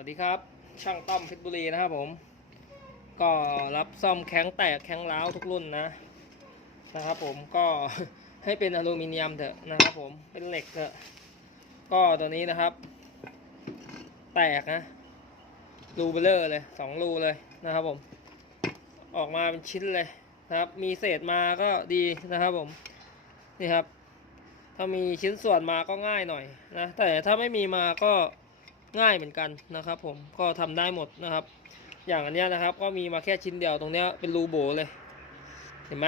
วัสดีครับ ช่างต้อมเพชรบุรีนะครับผม ก็รับซ่อมแข้งแตกแข้งร้าวทุกรุ่นนะนะครับผมก็ให้เป็นอลูมิเนียมเถอะนะครับผมเป็นเหล็กเถอะ ก็ตัวนี้นะครับ แตกนะรูเบลเลอร์เลยสองรูเลยนะครับผม ออกมาเป็นชิ้นเลยนะครับมีเศษมาก็ดีนะครับผมนี่ครับ ถ้ามีชิ้นส่วนมาก็ง่ายหน่อยนะแต่ถ้าไม่มีมาก็ ง่ายเหมือนกันนะครับผมก็ทำได้หมดนะครับ อย่างอันนี้นะครับ ก็มีมาแค่ชิ้นเดียวตรงเนี้ยเป็นรูโบเลยเห็นไหม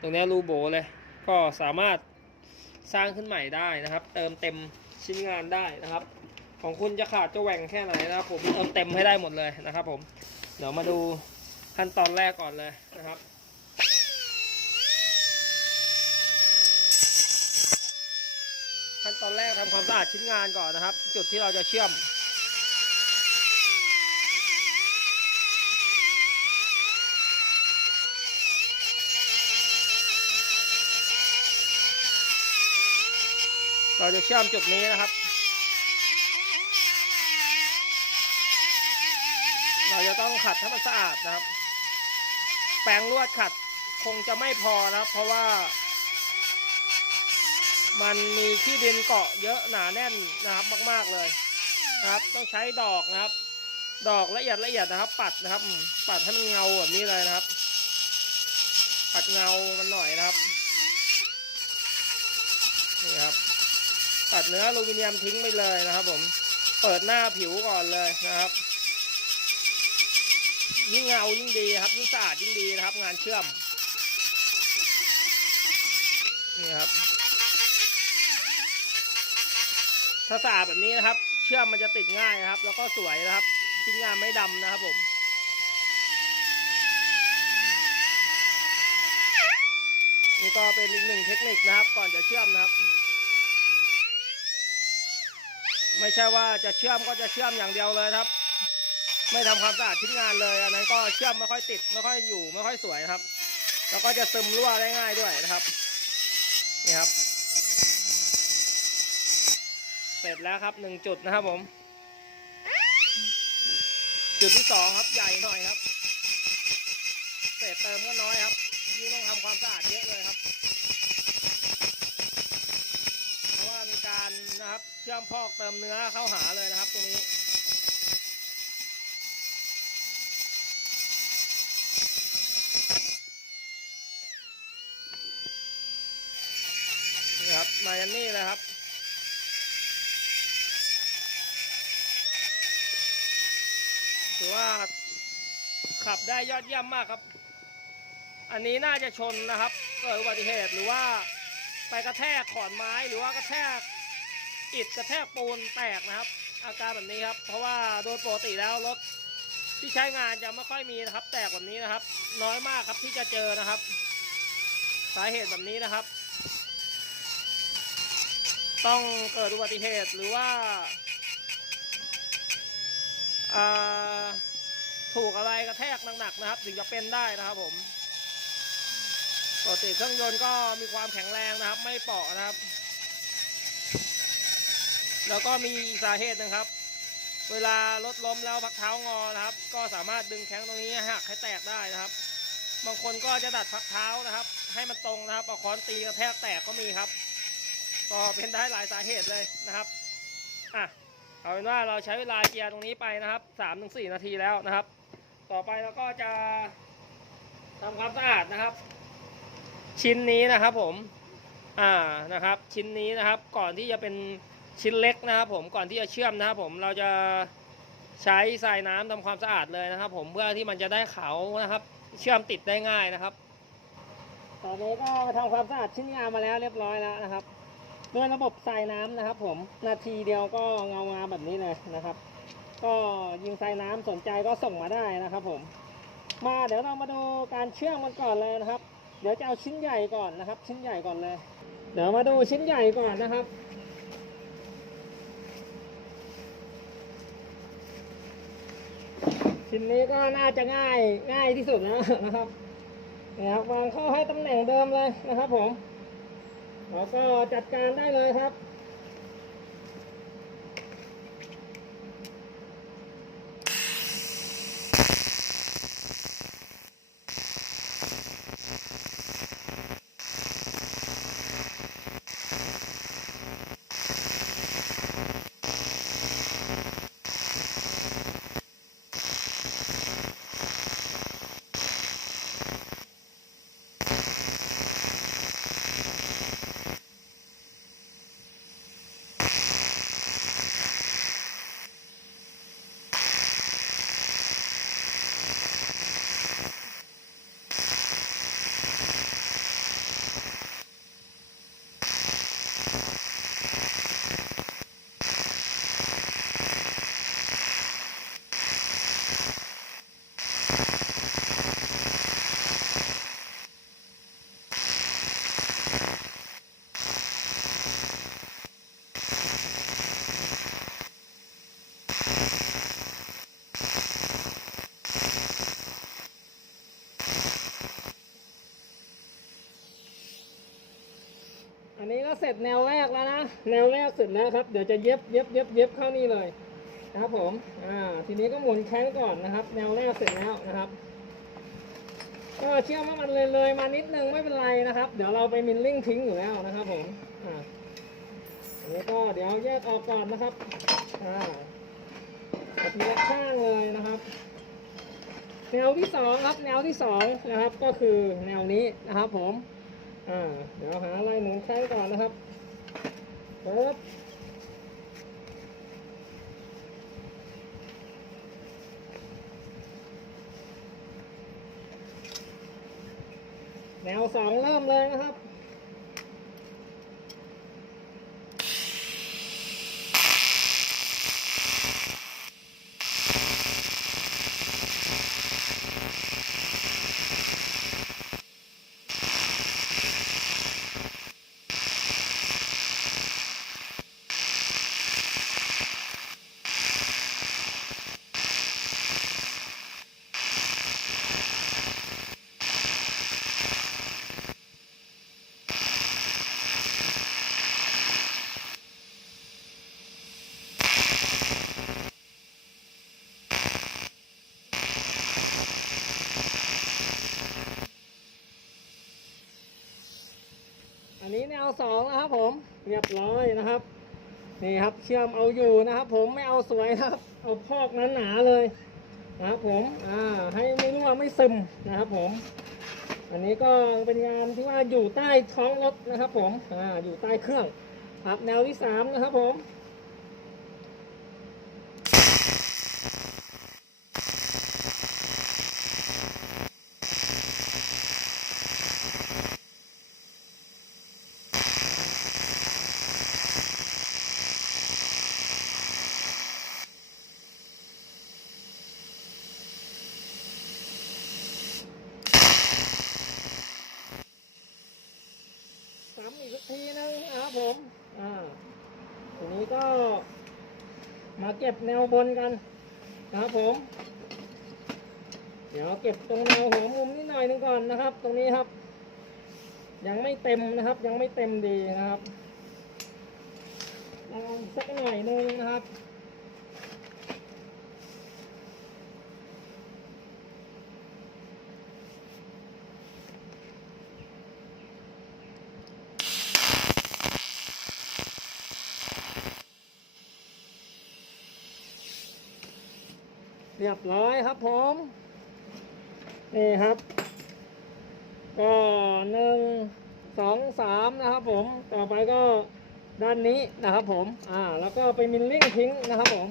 ตรงเนี้ยรูโบเลย ก็สามารถสร้างขึ้นใหม่ได้นะครับ เติมเต็มชิ้นงานได้นะครับ ของคุณจะขาดจะแหว่งแค่ไหนนะครับ ผมเติมเต็มให้ได้หมดเลยนะครับ ผมเดี๋ยวมาดูขั้นตอนแรกก่อนเลยนะครับ ขั้นตอนแรกทำความสะอาดชิ้นงานก่อนนะครับ จุดที่เราจะเชื่อมเราจะเชื่อมจุดนี้นะครับ เราจะต้องขัดให้มันสะอาดนะครับ แปรงลวดขัดคงจะไม่พอนะครับ เพราะว่า มันมีขี้ดินเกาะเยอะหนาแน่นนะครับมาก ๆเลยนะครับ ต้องใช้ดอกนะครับ ดอกละเอียดละเอียดนะครับ ปัดนะครับ ปัดให้มันเงาแบบนี้เลยนะครับ ปัดเงามันหน่อยนะครับนี่ครับ ตัดเนื้ออลูมิเนียมทิ้งไปเลยนะครับ ผมเปิดหน้าผิวก่อนเลยนะครับ ยิ่งเงายิ่งดีครับยิ่งสะอาดยิ่งดีนะครับ งานเชื่อมนี่ครับ ถ้าสะอาดแบบนี้นะครับ เชื่อมมันจะติดง่ายนะครับ แล้วก็สวยนะครับชิ้นงานไม่ดำนะครับผมนี่ก็เป็นอีกหนึ่งเทคนิคนะครับ ก่อนจะเชื่อมนะครับ ไม่ใช่ว่าจะเชื่อมก็จะเชื่อมอย่างเดียวเลยครับ ไม่ทำความสะอาดชิ้นงานเลยอันนั้นก็เชื่อมไม่ค่อยติด ไม่ค่อยอยู่ ไม่ค่อยสวยครับ แล้วก็จะซึมรั่วได้ง่ายด้วยนะครับนี่ครับ เสร็จแล้วครับหนึ่งจุดนะครับผม จุดที่สองครับใหญ่หน่อยครับเศษเติมก็น้อยครับยิ่งต้องทำความสะอาดเยอะเลยครับ เพราะว่ามีการนะครับเชื่อมพอกเติมเนื้อเข้าหาเลยนะครับตรงนี้นี่ครับมายันนี่เลยครับ ว่าขับได้ยอดเยี่ยมมากครับ อันนี้น่าจะชนนะครับเกิดอุบัติเหตุหรือว่าไปกระแทกขอนไม้หรือว่ากระแทกอิฐกระแทกปูนแตกนะครับ อาการแบบนี้ครับ เพราะว่าโดยปกติแล้วรถที่ใช้งานจะไม่ค่อยมีนะครับ แตกแบบนี้นะครับ น้อยมากครับที่จะเจอนะครับ สาเหตุแบบนี้นะครับ ต้องเกิดอุบัติเหตุหรือว่า ถูกอะไรกระแทกหนักๆนะครับ ถึงจะเป็นได้นะครับผมปกติเครื่องยนต์ก็มีความแข็งแรงนะครับ ไม่เปราะนะครับ แล้วก็มีอีสาเหตุหนึงครับ เวลารถล้มแล้วพักเท้างอนะครับ ก็สามารถดึงแข้งตรงนี้หักให้แตกได้นะครับ บางคนก็จะดัดพักเท้านะครับ ให้มันตรงนะครับเอาค้อนตีกระแทกแตกก็มีครับ ก็เป็นได้หลายสาเหตุเลยนะครับอะ เอาเป็นว่าเราใช้เวลาเกียร์ตรงนี้ไปนะครับ3าถึงสนาทีแล้วนะครับ ต่อไปเราก็จะทำความสะอาดนะครับ ชิ้นนี้นะครับผมอ่านะครับ ชิ้นนี้นะครับก่อนที่จะเป็นชิ้นเล็กนะครับ ผมก่อนที่จะเชื่อมนะครับ ผมเราจะใช้ทรายน้ำทำความสะอาดเลยนะครับ ผมเพื่อที่มันจะได้เขานะครับ เชื่อมติดได้ง่ายนะครับตอนนี้ก็ทำความสะอาดชิ้นงานมาแล้วเรียบร้อยแล้วนะครับ ด้วยระบบทรายน้ำนะครับ ผมนาทีเดียวก็เงางาแบบนี้เลยนะครับ ก็ยิงทรายน้ำสนใจก็ส่งมาได้นะครับ ผม มาเดี๋ยวเรามาดูการเชื่อมกันก่อนเลยนะครับ เดี๋ยวจะเอาชิ้นใหญ่ก่อนนะครับ ชิ้นใหญ่ก่อนเลย เดี๋ยวมาดูชิ้นใหญ่ก่อนนะครับชิ้นนี้ก็น่าจะง่ายง่ายที่สุดแล้วนะครับนี่ครับวางเข้าให้ตำแหน่งเดิมเลยนะครับผม แล้วก็จัดการได้เลยครับันนี้ก็เสร็จแนวแรกแล้วนะ แนวแรกเสร็จแล้วครับ เดี๋ยวจะเย็บเย็บเย็บเย็บเข้านี่เลยนะครับผม อ่า ทีนี้ก็หมุนแข้งก่อนนะครับ แนวแรกเสร็จแล้วนะครับ ก็เชื่อว่ามันเลยเลยมานิดนึงไม่เป็นไรนะครับ เดี๋ยวเราไปมิลลิ่งทิ้งอยู่แล้วนะครับผม อ่าอันนี้ก็เดี๋ยวแยกออกก่อนนะครับ อ่าเอาทีละข้างเลยนะครับ แนวที่สองครับ แนวที่สองนะครับ ก็คือแนวนี้นะครับผม อ่า เดี๋ยวหาอะไรหนุนแข้งก่อนนะครับปึ๊บแนวสองเริ่มเลยนะครับ อันนี้แนวสองนะครับผมเรียบร้อยนะครับ นี่ครับเชื่อมเอาอยู่นะครับ ผมไม่เอาสวยครับ เอาพอกนั้นหนาๆเลยนะครับผมอ่าให้ไม่รั่วไม่ซึมนะครับผม อันนี้ก็เป็นงานที่ว่าอยู่ใต้ท้องรถนะครับ ผมอ่าอยู่ใต้เครื่องครับแนวที่สามนะครับผม ทีนึงนะครับผม อ่าทีนี้ก็มาเก็บแนวบนกันนะครับผม เดี๋ยวเก็บตรงแนวหัวมุมนิดหน่อยหนึงก่อนนะครับ ตรงนี้ครับ ยังไม่เต็มนะครับ ยังไม่เต็มดีนะครับลองสักหน่อยหนึงนะครับ เรียบร้อยครับผม นี่ครับ ก็หนึ่งสองสามนะครับผม ต่อไปก็ด้านนี้นะครับผม อ่า แล้วก็ไปมิลลิ่งทิ้งนะครับผม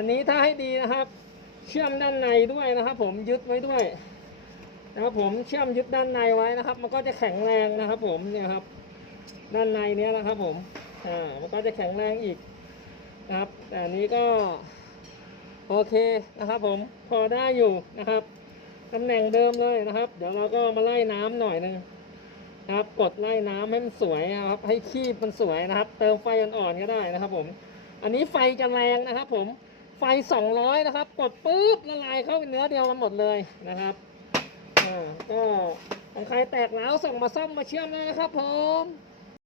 อันนี้ถ้าให้ดีนะครับ เชื่อมด้านในด้วยนะครับ ผมยึดไว้ด้วยนะครับผมเชื่อมยึดด้านในไว้นะครับ มันก็จะแข็งแรงนะครับ ผมเนี่ยครับ ด้านในเนี้ยนะครับ ผมอ่ามันก็จะแข็งแรงอีกนะครับ แต่อันนี้ก็โอเคนะครับ ผมพอได้อยู่นะครับตำแหน่งเดิมเลยนะครับ เดี๋ยวเราก็มาไล่น้ำหน่อยหนึงนะครับกดไล่น้ำให้มันสวยนะครับ ให้คีบมันสวยนะครับ เติมไฟอ่อนๆก็ได้นะครับ ผม อันนี้ไฟจะแรงนะครับ ผม ไฟ 200 นะครับ กดปุ๊บละลายเข้าเป็นเนื้อเดียวกันหมดเลยนะครับอ่าก็ของใครแตกแล้วส่งมาซ่อมมาเชื่อมเลยนะครับผม